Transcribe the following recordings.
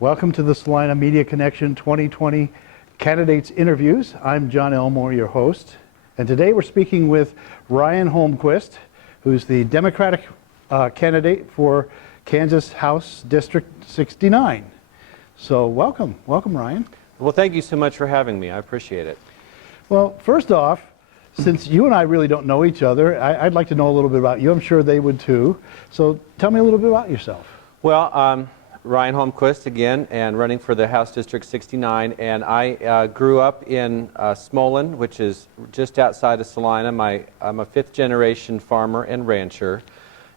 Welcome to the Salina Media Connection 2020 Candidates Interviews. I'm John Elmore, your host, and today we're speaking with Ryan Holmquist, who's the Democratic candidate for Kansas House District 69. So welcome, Ryan. Well, thank you so much for having me. I appreciate it. Well, first off, since you and I really don't know each other, I'd like to know a little bit about you. I'm sure they would too. So tell me a little bit about yourself. Well, Ryan Holmquist again, and running for the House District 69, and I grew up in Smolin, which is just outside of Salina. I'm a fifth-generation farmer and rancher,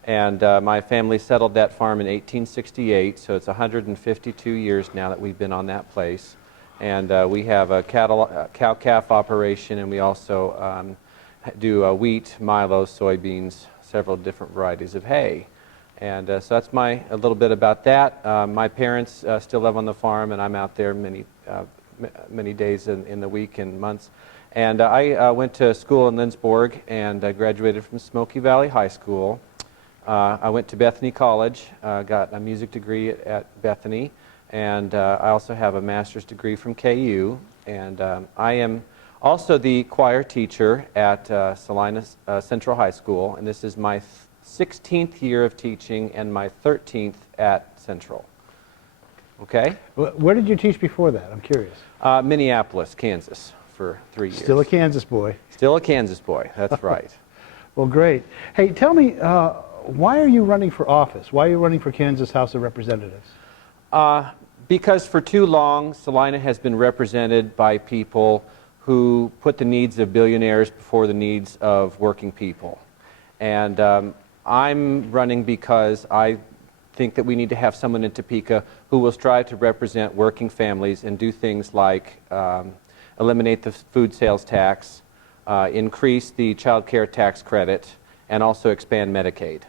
and my family settled that farm in 1868, so it's 152 years now that we've been on that place. And we have a cow-calf operation, and we also do wheat, milo, soybeans, several different varieties of hay. And so that's a little bit about that. My parents still live on the farm, and I'm out there many days in the week and months. And I went to school in Lindsborg and graduated from Smoky Valley High School. I went to Bethany College, got a music degree at Bethany, and I also have a master's degree from KU. And I am also the choir teacher at Salina Central High School, and this is my 16th year of teaching and my 13th at Central. Okay? Where did you teach before that? I'm curious. Minneapolis, Kansas for 3 years. Still a Kansas boy. Still a Kansas boy, that's right. Well, great. Hey, tell me, why are you running for office? Why are you running for Kansas House of Representatives? Because for too long, Salina has been represented by people who put the needs of billionaires before the needs of working people. And I'm running because I think that we need to have someone in Topeka who will strive to represent working families and do things like eliminate the food sales tax, increase the child care tax credit, and also expand Medicaid.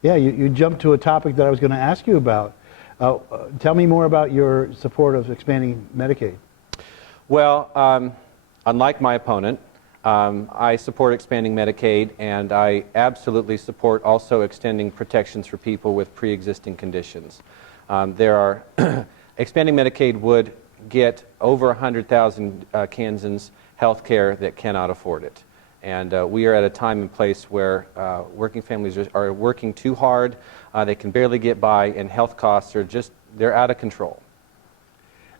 Yeah, you jumped to a topic that I was going to ask you about. Tell me more about your support of expanding Medicaid. Well, unlike my opponent, I support expanding Medicaid, and I absolutely support also extending protections for people with pre-existing conditions. Expanding Medicaid would get over 100,000 Kansans health care that cannot afford it. And we are at a time and place where working families are working too hard, they can barely get by, and health costs are they're out of control.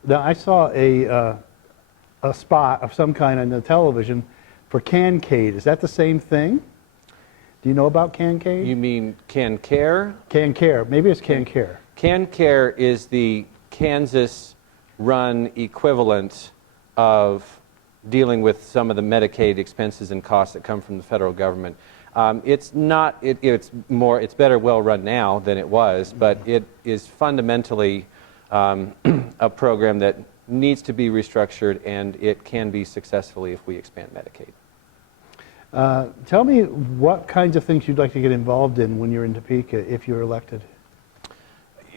Now, I saw a spot of some kind on the television for CanCaid. Is that the same thing? Do you know about CanCaid? You mean CanCare? CanCare. Maybe it's CanCare. CanCare is the Kansas-run equivalent of dealing with some of the Medicaid expenses and costs that come from the federal government. It's better well run now than it was, but it is fundamentally a program that needs to be restructured, and it can be successfully if we expand Medicaid. Tell me what kinds of things you'd like to get involved in when you're in Topeka if you're elected.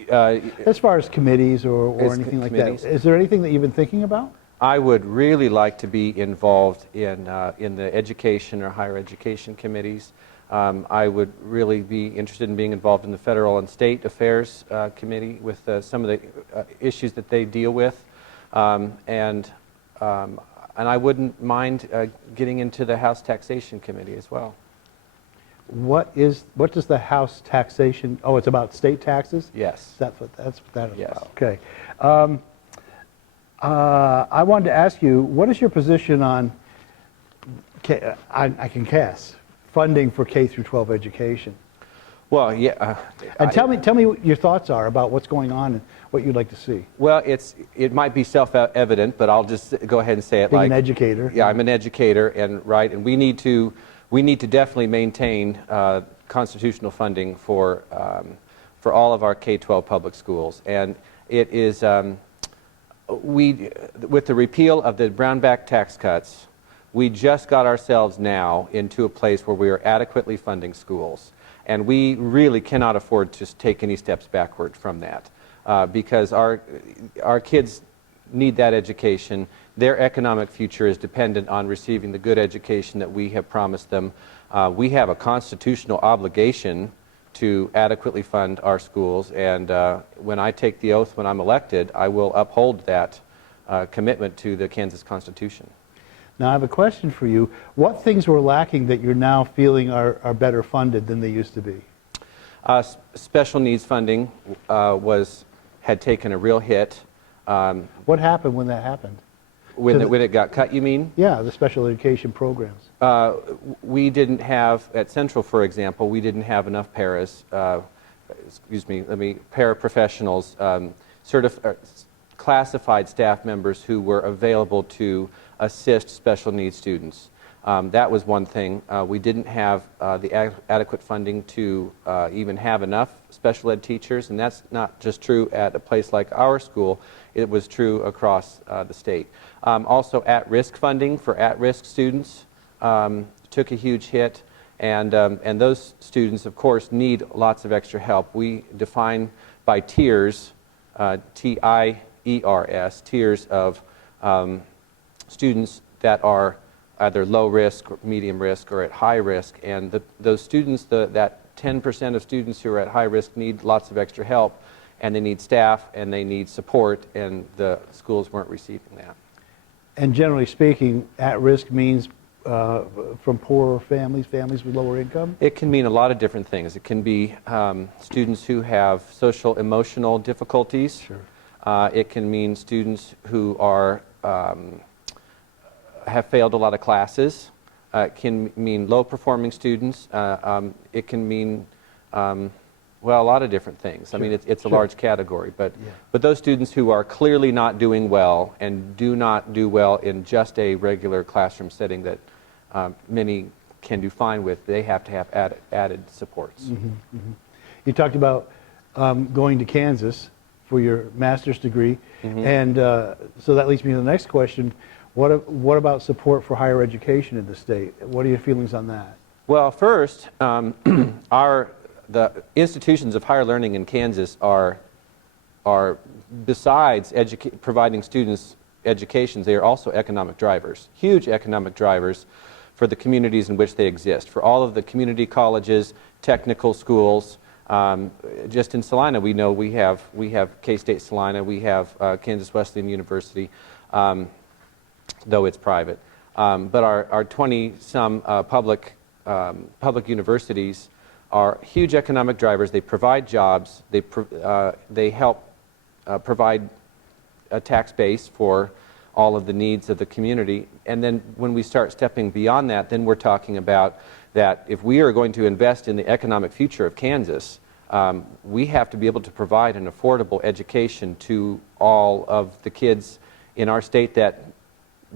As far as committees or anything like that. Is there anything that you've been thinking about? I would really like to be involved in the education or higher education committees. I would really be interested in being involved in the federal and state affairs committee with some of the issues that they deal with. And I wouldn't mind getting into the House Taxation Committee as well. What does the House Taxation? Oh, it's about state taxes. Yes. That's what that is yes. about. Okay. I wanted to ask you, what is your position on? I can guess funding for K through 12 education. Well, yeah. And tell me what your thoughts are about what's going on and what you'd like to see. Well, it might be self-evident, but I'll just go ahead and say it. Being an educator. Yeah, I'm an educator, and we need to definitely maintain constitutional funding for all of our K-12 public schools, and it is with the repeal of the Brownback tax cuts, we just got ourselves now into a place where we are adequately funding schools. And we really cannot afford to take any steps backward from that because our kids need that education. Their economic future is dependent on receiving the good education that we have promised them. We have a constitutional obligation to adequately fund our schools, and when I take the oath when I'm elected, I will uphold that commitment to the Kansas Constitution. Now, I have a question for you. What things were lacking that you're now feeling are better funded than they used to be? Special needs funding had taken a real hit. What happened when that happened? When it got cut, you mean? Yeah, the special education programs. We didn't have, at Central, for example, we didn't have enough paraprofessionals, classified staff members who were available to assist special needs students. That was one thing. We didn't have the adequate funding to even have enough special ed teachers, and that's not just true at a place like our school. It was true across the state. Also, at-risk funding for at-risk students took a huge hit, and those students, of course, need lots of extra help. We define by tiers, T-I-E-R-S, tiers of students that are either low risk, or medium risk, or at high risk, and those students, that 10% of students who are at high risk need lots of extra help, and they need staff, and they need support, and the schools weren't receiving that. And generally speaking, at risk means from poorer families, families with lower income? It can mean a lot of different things. It can be students who have social emotional difficulties. Sure. It can mean students who are have failed a lot of classes. It can mean low-performing students. It can mean, well, a lot of different things. Sure. I mean, it's a Sure. large category. But, Yeah. but those students who are clearly not doing well and do not do well in just a regular classroom setting that many can do fine with, they have to have added supports. Mm-hmm, mm-hmm. You talked about going to Kansas for your master's degree, Mm-hmm. and so that leads me to the next question. What about support for higher education in the state? What are your feelings on that? Well, first, the institutions of higher learning in Kansas are besides providing students educations, they are also economic drivers, huge economic drivers for the communities in which they exist. For all of the community colleges, technical schools, just in Salina, we know we have K-State Salina, we have Kansas Wesleyan University, though it's private. But our 20-some public universities are huge economic drivers. They provide jobs. They help provide a tax base for all of the needs of the community. And then when we start stepping beyond that, then we're talking about that if we are going to invest in the economic future of Kansas, we have to be able to provide an affordable education to all of the kids in our state that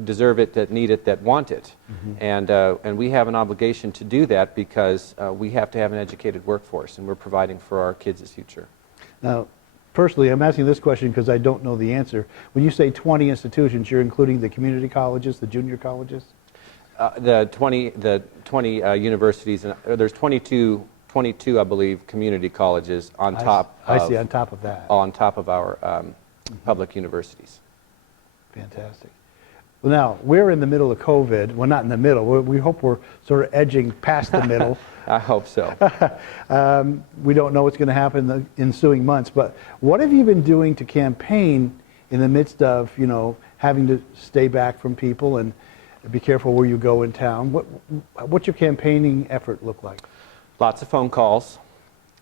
deserve it, that need it, that want it. Mm-hmm. And we have an obligation to do that because we have to have an educated workforce, and we're providing for our kids' future. Now, personally, I'm asking this question because I don't know the answer. When you say 20 institutions, you're including the community colleges, the junior colleges? The 20 universities, and there's 22, I believe, community colleges on top of... I see, on top of that. On top of our public universities. Fantastic. Well, now, we're in the middle of COVID. Well, not in the middle. We hope we're sort of edging past the middle. I hope so. We don't know what's going to happen in the ensuing months, but what have you been doing to campaign in the midst of, having to stay back from people and be careful where you go in town? What's your campaigning effort look like? Lots of phone calls,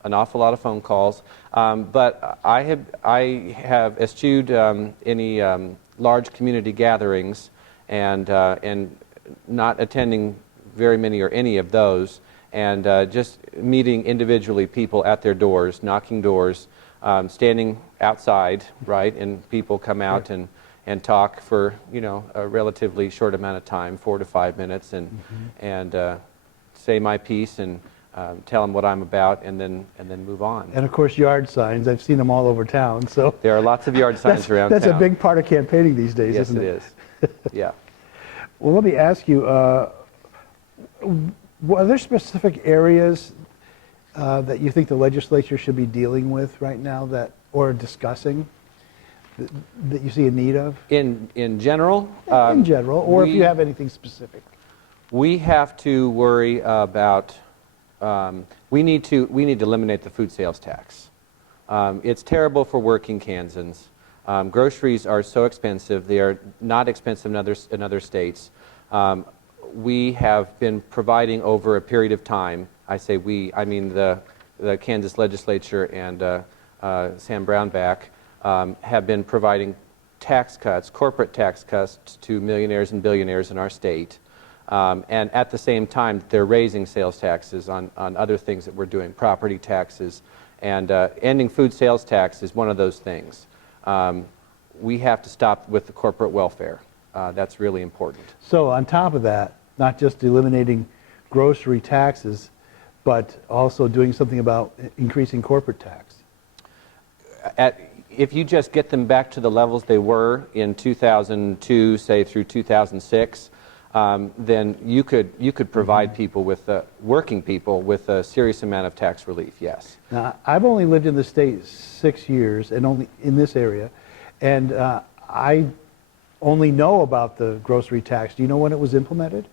an awful lot of phone calls. But I have eschewed any large community gatherings and not attending very many or any of those, and just meeting individually people at their doors, knocking doors, standing outside, right, and people come out and talk for a relatively short amount of time, 4 to 5 minutes, and say my piece and tell them what I'm about, and then move on. And of course, yard signs. I've seen them all over town. So there are lots of yard signs around town. That's a big part of campaigning these days, yes, isn't it? Yes, it is. Yeah. Well, let me ask you, are there specific areas that you think the legislature should be dealing with right now or discussing that you see a need of? In general? In general, or if you have anything specific. We have to worry about we need to eliminate the food sales tax. It's terrible for working Kansans. Groceries are so expensive. They are not expensive in other states. We have been providing over a period of time, I say we, I mean the Kansas legislature and Sam Brownback have been providing tax cuts, corporate tax cuts to millionaires and billionaires in our state. And at the same time, they're raising sales taxes on other things that we're doing, property taxes. And ending food sales tax is one of those things. We have to stop with the corporate welfare. That's really important. So on top of that, not just eliminating grocery taxes, but also doing something about increasing corporate tax. If you just get them back to the levels they were in 2002, say through 2006, then you could provide people with working people with a serious amount of tax relief. Yes. Now, I've only lived in the state 6 years, and only in this area, and I only know about the grocery tax. Do you know when it was implemented?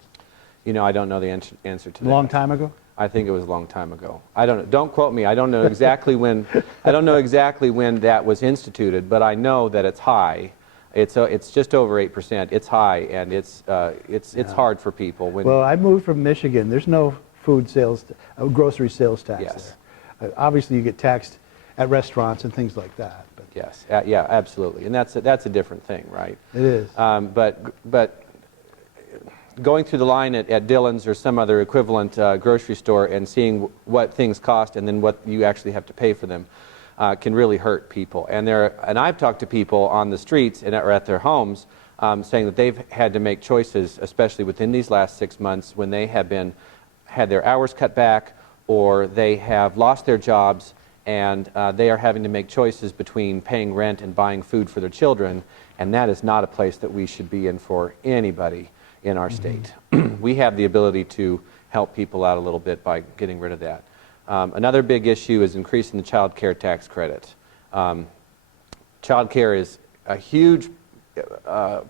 You know, I don't know the answer to that. A long time ago? I think it was a long time ago. I don't know. Don't quote me. I don't know exactly when. I don't know exactly when that was instituted, but I know that it's high. It's just over 8%. It's high, and it's hard for people. Well, I moved from Michigan. There's no food sales, grocery sales tax yes. there. Obviously, you get taxed at restaurants and things like that. But yes. Yeah. Absolutely. And that's a different thing, right? It is. But going through the line at Dillon's or some other equivalent grocery store and seeing what things cost and then what you actually have to pay for them can really hurt people. And I've talked to people on the streets or at their homes saying that they've had to make choices, especially within these last 6 months, when they have had their hours cut back or they have lost their jobs and they are having to make choices between paying rent and buying food for their children, and that is not a place that we should be in for anybody in our state. We have the ability to help people out a little bit by getting rid of that. Another big issue is increasing the child care tax credit. Child care is a huge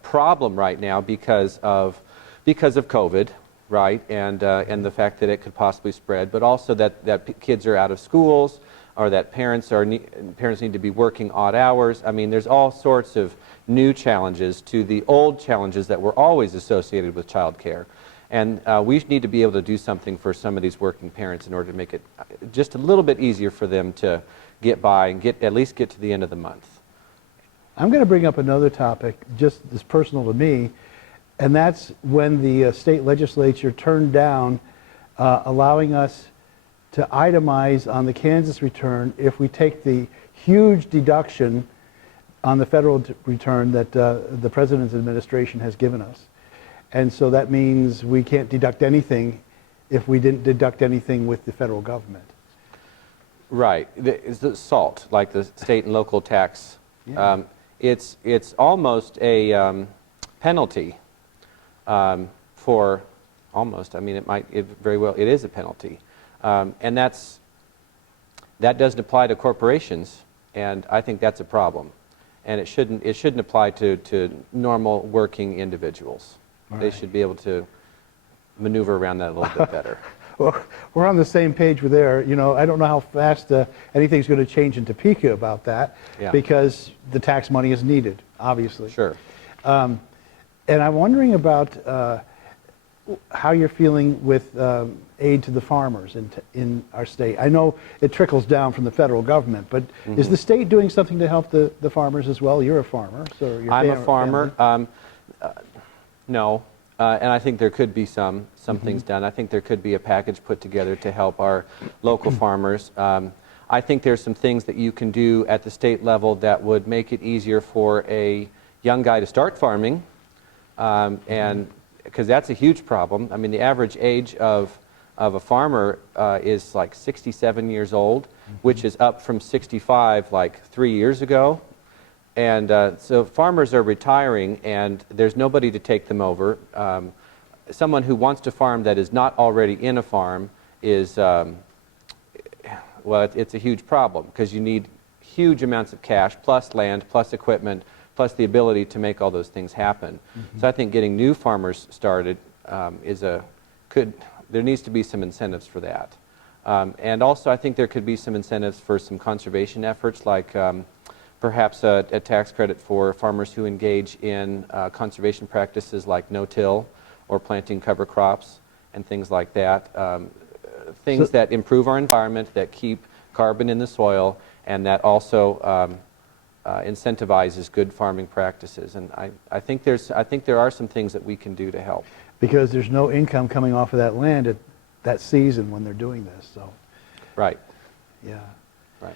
problem right now because of COVID, right? And the fact that it could possibly spread, but also that kids are out of schools or that parents need to be working odd hours. I mean, there's all sorts of new challenges to the old challenges that were always associated with child care. And we need to be able to do something for some of these working parents in order to make it just a little bit easier for them to get by and at least get to the end of the month. I'm going to bring up another topic, just as personal to me, and that's when the state legislature turned down allowing us to itemize on the Kansas return if we take the huge deduction on the federal return that the President's administration has given us. And so that means we can't deduct anything if we didn't deduct anything with the federal government. Right. It's the SALT, like the state and local tax. Yeah. It's almost a penalty for almost. I mean, it is a penalty, and that doesn't apply to corporations, and I think that's a problem. And it shouldn't apply to normal working individuals. Right. They should be able to maneuver around that a little bit better. Well, we're on the same page with there. You know, I don't know how fast anything's going to change in Topeka about that, yeah. because the tax money is needed, obviously. Sure. And I'm wondering about how you're feeling with aid to the farmers in our state. I know it trickles down from the federal government, but is the state doing something to help the farmers as well? You're a farmer, so you're I'm a farmer. No, and I think there could be some things done. I think there could be a package put together to help our local farmers. I think there's some things that you can do at the state level that would make it easier for a young guy to start farming, and because that's a huge problem. I mean, the average age of a farmer is like 67 years old, which is up from 65 like 3 years ago. And so farmers are retiring, and there's nobody to take them over. Someone who wants to farm that is not already in a farm is, well, it's a huge problem because you need huge amounts of cash, plus land, plus equipment, plus the ability to make all those things happen. So I think getting new farmers started there needs to be some incentives for that. And also, I think there could be some incentives for some conservation efforts, like perhaps a tax credit for farmers who engage in conservation practices like no-till or planting cover crops and things like that. Things that improve our environment, that keep carbon in the soil, and that also incentivizes good farming practices. And I think there are some things that we can do to help. Because there's no income coming off of that land at that season when they're doing this. So, Right. yeah. Right.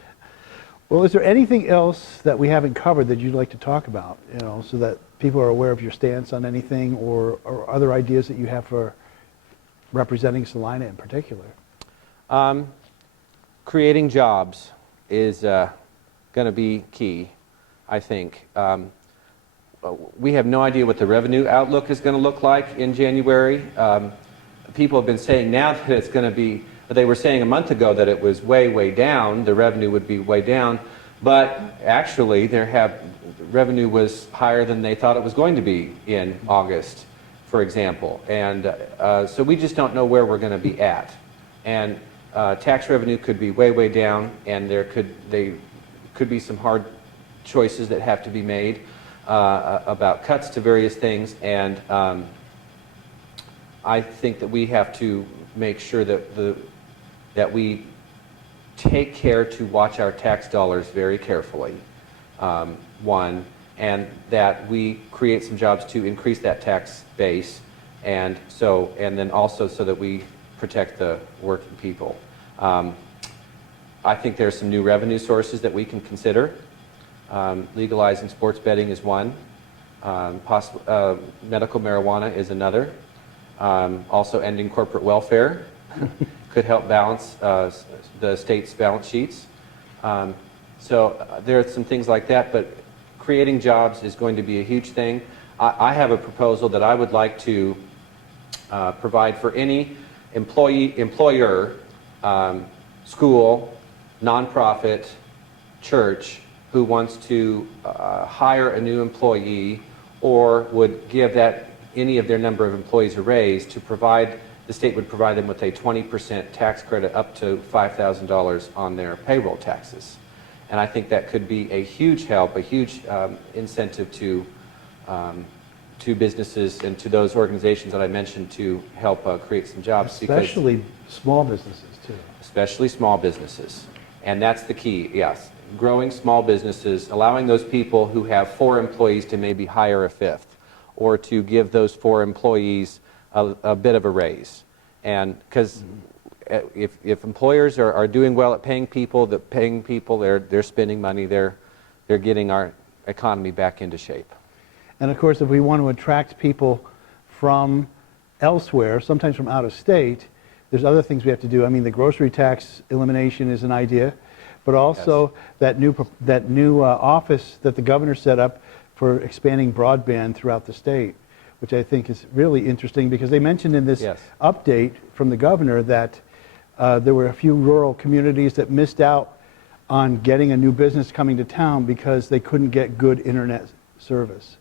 Well, is there anything else that we haven't covered that you'd like to talk about, you know, so that people are aware of your stance on anything, or other ideas that you have for representing Salina in particular? Creating jobs is going to be key, I think. We have no idea what the revenue outlook is going to look like in January. People have been saying now that it's going to be, they were saying a month ago that it was way, way down, the revenue would be way down, but actually revenue was higher than they thought it was going to be in August, for example. And so we just don't know where we're going to be at. And tax revenue could be way, way down, and there could be some hard choices that have to be made about cuts to various things. And I think that we have to make sure that we take care to watch our tax dollars very carefully, one, and that we create some jobs to increase that tax base, and then also so that we protect the working people. I think there are some new revenue sources that we can consider. Legalizing sports betting is one. Medical marijuana is another. Also ending corporate welfare could help balance the state's balance sheets. So there are some things like that, but creating jobs is going to be a huge thing. I have a proposal that I would like to provide for any employer, school, nonprofit, church who wants to hire a new employee or would give any of their number of employees a raise, the state would provide them with a 20% tax credit up to $5,000 on their payroll taxes. And I think that could be a huge help, a huge incentive to businesses and to those organizations that I mentioned to help create some jobs. Especially small businesses, too. Especially small businesses. And that's the key, yes. Growing small businesses, allowing those people who have 4 employees to maybe hire a 5th, or to give those 4 employees a bit of a raise. And because if employers are doing well at paying people, they're spending money, they're getting our economy back into shape. And of course, if we want to attract people from elsewhere, sometimes from out of state, there's other things we have to do. I mean, the grocery tax elimination is an idea, but also yes, that new office that the governor set up for expanding broadband throughout the state, which I think is really interesting, because they mentioned in this yes, update from the governor that there were a few rural communities that missed out on getting a new business coming to town because they couldn't get good internet service.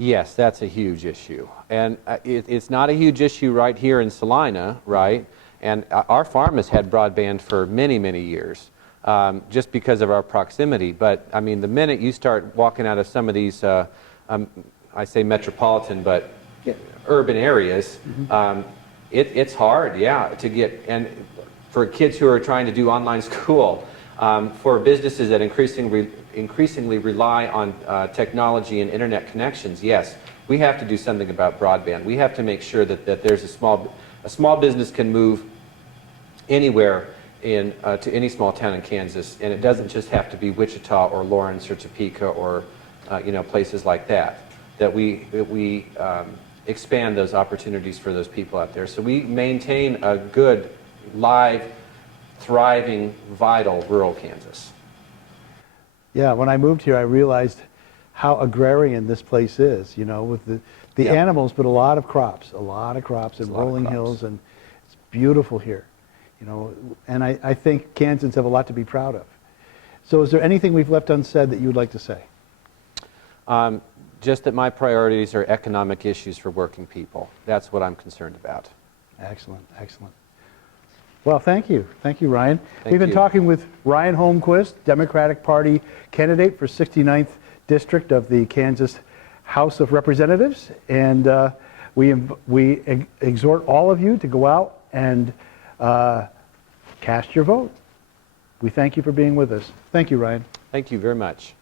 Yes, that's a huge issue. And it's not a huge issue right here in Salina, right? And our farm has had broadband for many, many years, just because of our proximity. But, I mean, the minute you start walking out of some of these, I say metropolitan, but urban areas, it's hard, yeah, to get, and for kids who are trying to do online school, for businesses that increasingly rely on technology and internet connections, yes, we have to do something about broadband. We have to make sure that there's a small business can move anywhere to any small town in Kansas, and it doesn't just have to be Wichita or Lawrence or Topeka or places like that. That we expand those opportunities for those people out there. So we maintain a good, live, thriving, vital rural Kansas. Yeah, when I moved here, I realized how agrarian this place is, with the yep, animals, but a lot of crops and rolling hills, and it's beautiful here, and I think Kansans have a lot to be proud of. So is there anything we've left unsaid that you would like to say? Just that my priorities are economic issues for working people. That's what I'm concerned about. Excellent, excellent. Well, thank you. Thank you, Ryan. Thank We've been you. talking with Ryan Holmquist, Democratic Party candidate for 69th District of the Kansas House of Representatives. And we exhort all of you to go out and cast your vote. We thank you for being with us. Thank you, Ryan. Thank you very much.